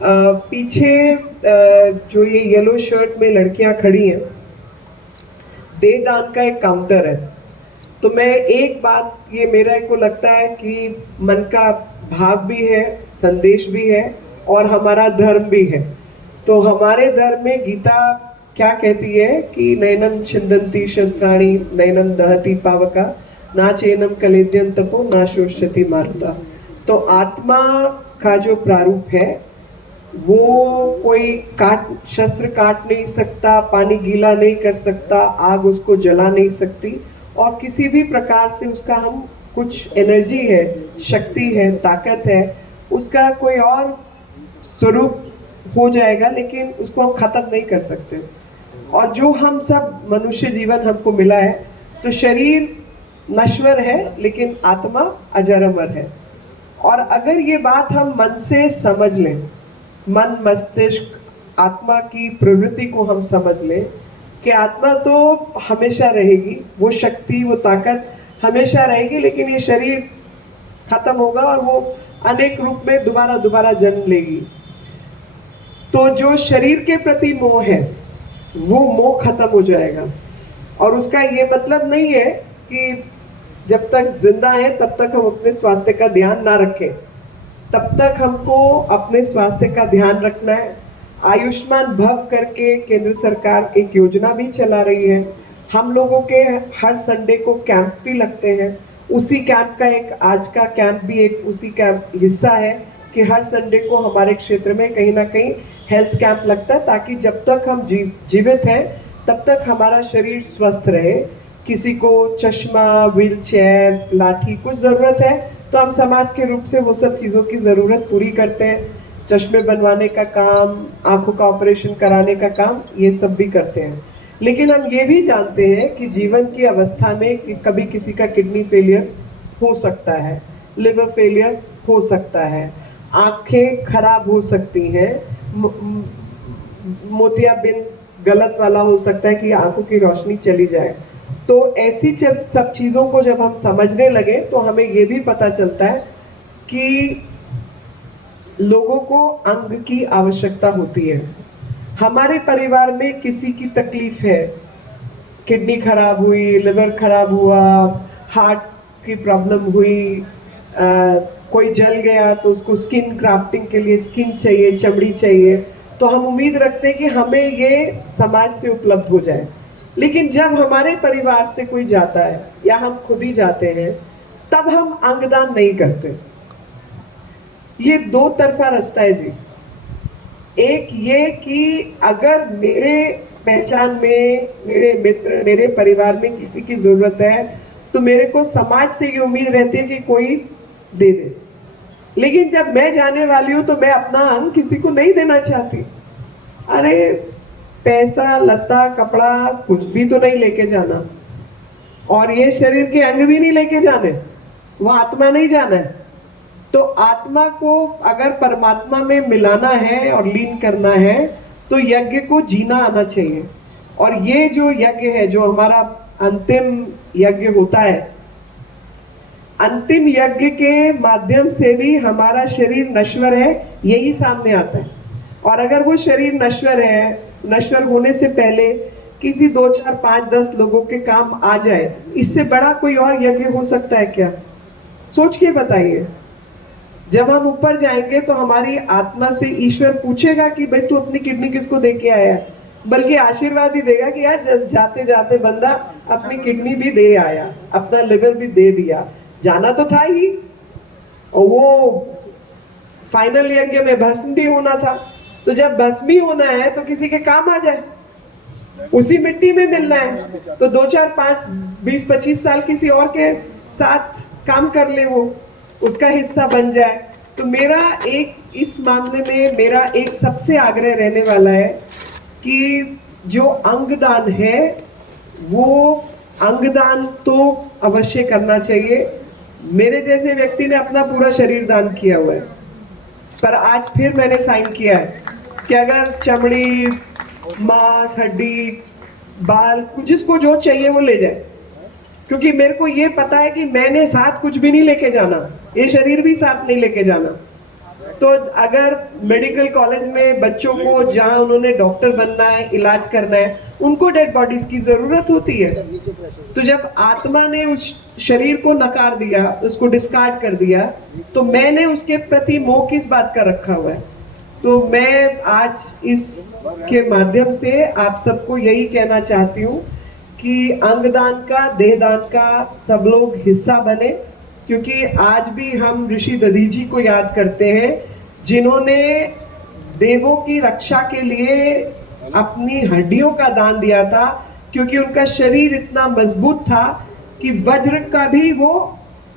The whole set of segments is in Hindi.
पीछे जो ये येलो शर्ट में लड़कियां खड़ी हैं, देहदान का एक काउंटर है। तो मैं एक बात, ये मेरा को लगता है कि मन का भाव भी है, संदेश भी है और हमारा धर्म भी है। तो हमारे धर्म में गीता क्या कहती है कि नैनम छिंदंती शस्त्राणी नैनम दहती पावका ना चैनम कलेद्यं तपो ना शोष्यति मारुता। तो आत्मा का जो प्रारूप है वो कोई शस्त्र काट नहीं सकता, पानी गीला नहीं कर सकता, आग उसको जला नहीं सकती और किसी भी प्रकार से उसका हम कुछ एनर्जी है, शक्ति है, ताकत है, उसका कोई और स्वरूप हो जाएगा लेकिन उसको हम खत्म नहीं कर सकते। और जो हम सब मनुष्य जीवन हमको मिला है, तो शरीर नश्वर है लेकिन आत्मा अजर अमर है। और अगर ये बात हम मन से समझ लें, मन मस्तिष्क आत्मा की प्रवृत्ति को हम समझ लें कि आत्मा तो हमेशा रहेगी, वो शक्ति वो ताकत हमेशा रहेगी, लेकिन ये शरीर खत्म होगा और वो अनेक रूप में दोबारा दोबारा जन्म लेगी। तो जो शरीर के प्रति मोह है वो मोह खत्म हो जाएगा। और उसका ये मतलब नहीं है कि जब तक जिंदा है तब तक हम अपने स्वास्थ्य का ध्यान ना रखें, तब तक हमको अपने स्वास्थ्य का ध्यान रखना है। आयुष्मान भव करके केंद्र सरकार एक योजना भी चला रही है। हम लोगों के हर संडे को कैंप्स भी लगते हैं। उसी कैंप का एक आज का कैंप भी एक उसी का हिस्सा है कि हर संडे को हमारे क्षेत्र में कहीं ना कहीं हेल्थ कैंप लगता है, ताकि जब तक हम जीवित हैं तब तक हमारा शरीर स्वस्थ रहे। किसी को चश्मा, व्हील चेयर, लाठी कुछ ज़रूरत है तो हम समाज के रूप से वो सब चीज़ों की ज़रूरत पूरी करते हैं। चश्मे बनवाने का काम, आंखों का ऑपरेशन कराने का काम, ये सब भी करते हैं। लेकिन हम ये भी जानते हैं कि जीवन की अवस्था में कि कभी किसी का किडनी फेलियर हो सकता है, लिवर फेलियर हो सकता है, आंखें खराब हो सकती हैं, मोतियाबिंद गलत वाला हो सकता है कि आंखों की रोशनी चली जाए। तो ऐसी सब चीज़ों को जब हम समझने लगे तो हमें ये भी पता चलता है कि लोगों को अंग की आवश्यकता होती है। हमारे परिवार में किसी की तकलीफ है, किडनी खराब हुई, लिवर खराब हुआ, हार्ट की प्रॉब्लम हुई, कोई जल गया तो उसको स्किन क्राफ्टिंग के लिए स्किन चाहिए, चमड़ी चाहिए, तो हम उम्मीद रखते हैं कि हमें ये समाज से उपलब्ध हो जाए। लेकिन जब हमारे परिवार से कोई जाता है या हम खुद ही जाते हैं, तब हम अंगदान नहीं करते। ये दो तरफा रास्ता है जी। एक ये कि अगर मेरे पहचान में, मेरे मित्र, मेरे परिवार में किसी की जरूरत है तो मेरे को समाज से ये उम्मीद रहती है कि कोई दे दे। लेकिन जब मैं जाने वाली हूँ तो मैं अपना अंग किसी को नहीं देना चाहती। अरे पैसा, लता, कपड़ा कुछ भी तो नहीं लेके जाना, और ये शरीर के अंग भी नहीं लेके जाने, वो आत्मा नहीं जाना है। तो आत्मा को अगर परमात्मा में मिलाना है और लीन करना है तो यज्ञ को जीना आना चाहिए। और ये जो यज्ञ है, जो हमारा अंतिम यज्ञ होता है, अंतिम यज्ञ के माध्यम से भी हमारा शरीर नश्वर है, यही सामने आता है। और अगर वो शरीर नश्वर है, नश्वर होने से पहले किसी 2, 4, 5, 10 लोगों के काम आ जाए, इससे बड़ा कोई और यज्ञ हो सकता है क्या? सोच के बताइए। जब हम ऊपर जाएंगे तो हमारी आत्मा से ईश्वर पूछेगा कि भाई तू अपनी किडनी किसको दे के आया, बल्कि आशीर्वाद ही देगा कि यार जाते जाते बंदा अपनी किडनी भी दे आया, अपना लिवर भी दे दिया, जाना तो था ही। और वो फाइनल यज्ञ में भस्म भी होना था, तो जब भस्म ही होना है तो किसी के काम आ जाए, उसी मिट्टी में मिलना है, तो 2, 4, 5, 20, 25 साल किसी और के साथ काम कर ले, वो उसका हिस्सा बन जाए। तो मेरा एक, इस मामले में मेरा एक सबसे आग्रह रहने वाला है कि जो अंगदान है वो अंगदान तो अवश्य करना चाहिए। मेरे जैसे व्यक्ति ने अपना पूरा शरीर दान किया हुआ है, पर आज फिर मैंने साइन किया है कि अगर चमड़ी, मांस, हड्डी, बाल, जिसको जो चाहिए वो ले जाए, क्योंकि मेरे को ये पता है कि मैंने साथ कुछ भी नहीं लेके जाना, ये शरीर भी साथ नहीं लेके जाना। तो अगर मेडिकल कॉलेज में बच्चों को जहां उन्होंने डॉक्टर बनना है, इलाज करना है, उनको डेड बॉडीज की जरूरत होती है। तो जब आत्मा ने उस शरीर को नकार दिया, उसको डिस्कार्ड कर दिया, तो मैंने उसके प्रति मोह किस बात का रखा हुआ है। तो मैं आज इसके माध्यम से आप सबको यही कहना चाहती हूँ कि अंगदान का, देहदान का सब लोग हिस्सा बने, क्योंकि आज भी हम ऋषि दधीची को याद करते हैं, जिन्होंने देवों की रक्षा के लिए अपनी हड्डियों का दान दिया था, क्योंकि उनका शरीर इतना मजबूत था कि वज्र का भी वो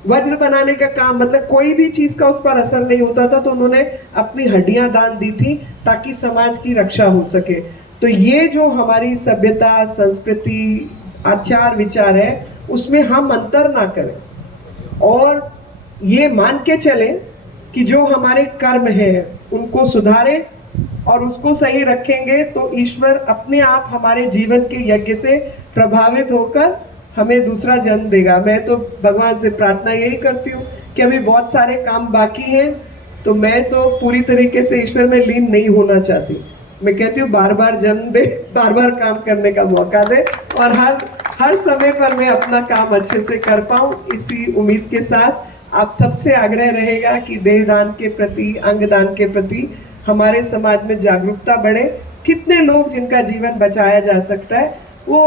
वज्र बनाने का काम, मतलब कोई भी चीज का उस पर असर नहीं होता था, तो उन्होंने अपनी हड्डियां दान दी थी ताकि समाज की रक्षा हो सके। तो ये जो हमारी सभ्यता, संस्कृति, आचार विचार है, उसमें हम अंतर ना करें और ये मान के चले कि जो हमारे कर्म है उनको सुधारें और उसको सही रखेंगे तो ईश्वर अपने आप हमारे जीवन के यज्ञ से प्रभावित होकर हमें दूसरा जन्म देगा। मैं तो भगवान से प्रार्थना यही करती हूँ कि अभी बहुत सारे काम बाकी हैं, तो मैं तो पूरी तरीके से ईश्वर में लीन नहीं होना चाहती। मैं कहती हूँ बार बार जन्म दे, बार बार काम करने का मौका दे और हर समय पर मैं अपना काम अच्छे से कर पाऊँ। इसी उम्मीद के साथ आप सबसे आग्रह रहेगा कि देहदान के प्रति, अंगदान के प्रति हमारे समाज में जागरूकता बढ़े। कितने लोग जिनका जीवन बचाया जा सकता है वो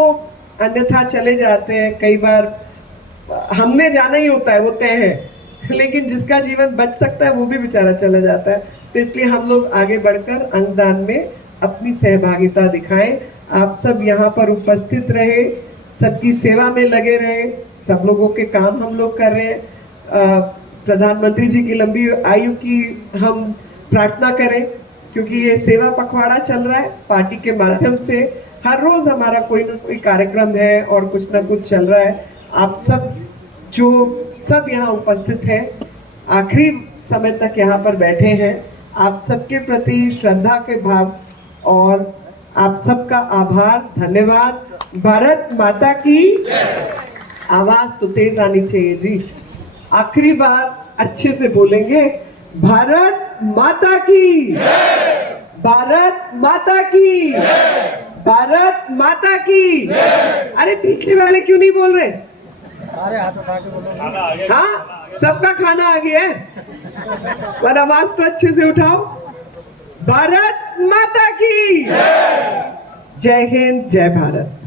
अन्यथा चले जाते हैं, कई बार हमने जाना ही होता है, वो तय है, लेकिन जिसका जीवन बच सकता है वो भी बेचारा चला जाता है। तो इसलिए हम लोग आगे बढ़कर अंगदान में अपनी सहभागिता दिखाएं। आप सब यहाँ पर उपस्थित रहे, सबकी सेवा में लगे रहे, सब लोगों के काम हम लोग कर रहे हैं। प्रधानमंत्री जी की लंबी आयु की हम प्रार्थना करें, क्योंकि ये सेवा पखवाड़ा चल रहा है, पार्टी के माध्यम से हर रोज हमारा कोई ना कोई कार्यक्रम है और कुछ ना कुछ चल रहा है। आप सब जो सब यहाँ उपस्थित हैं, आखिरी समय तक यहाँ पर बैठे हैं, आप सबके प्रति श्रद्धा के भाव और आप सबका आभार, धन्यवाद। भारत माता की आवाज तो तेज आनी चाहिए जी, आखिरी बार अच्छे से बोलेंगे, भारत माता की, भारत माता की, भारत माता की। अरे पिछले वाले क्यों नहीं बोल रहे? हाँ, सबका खाना आ गया है, पर आवाज तो अच्छे से उठाओ। भारत माता की जय हिंद, जय भारत।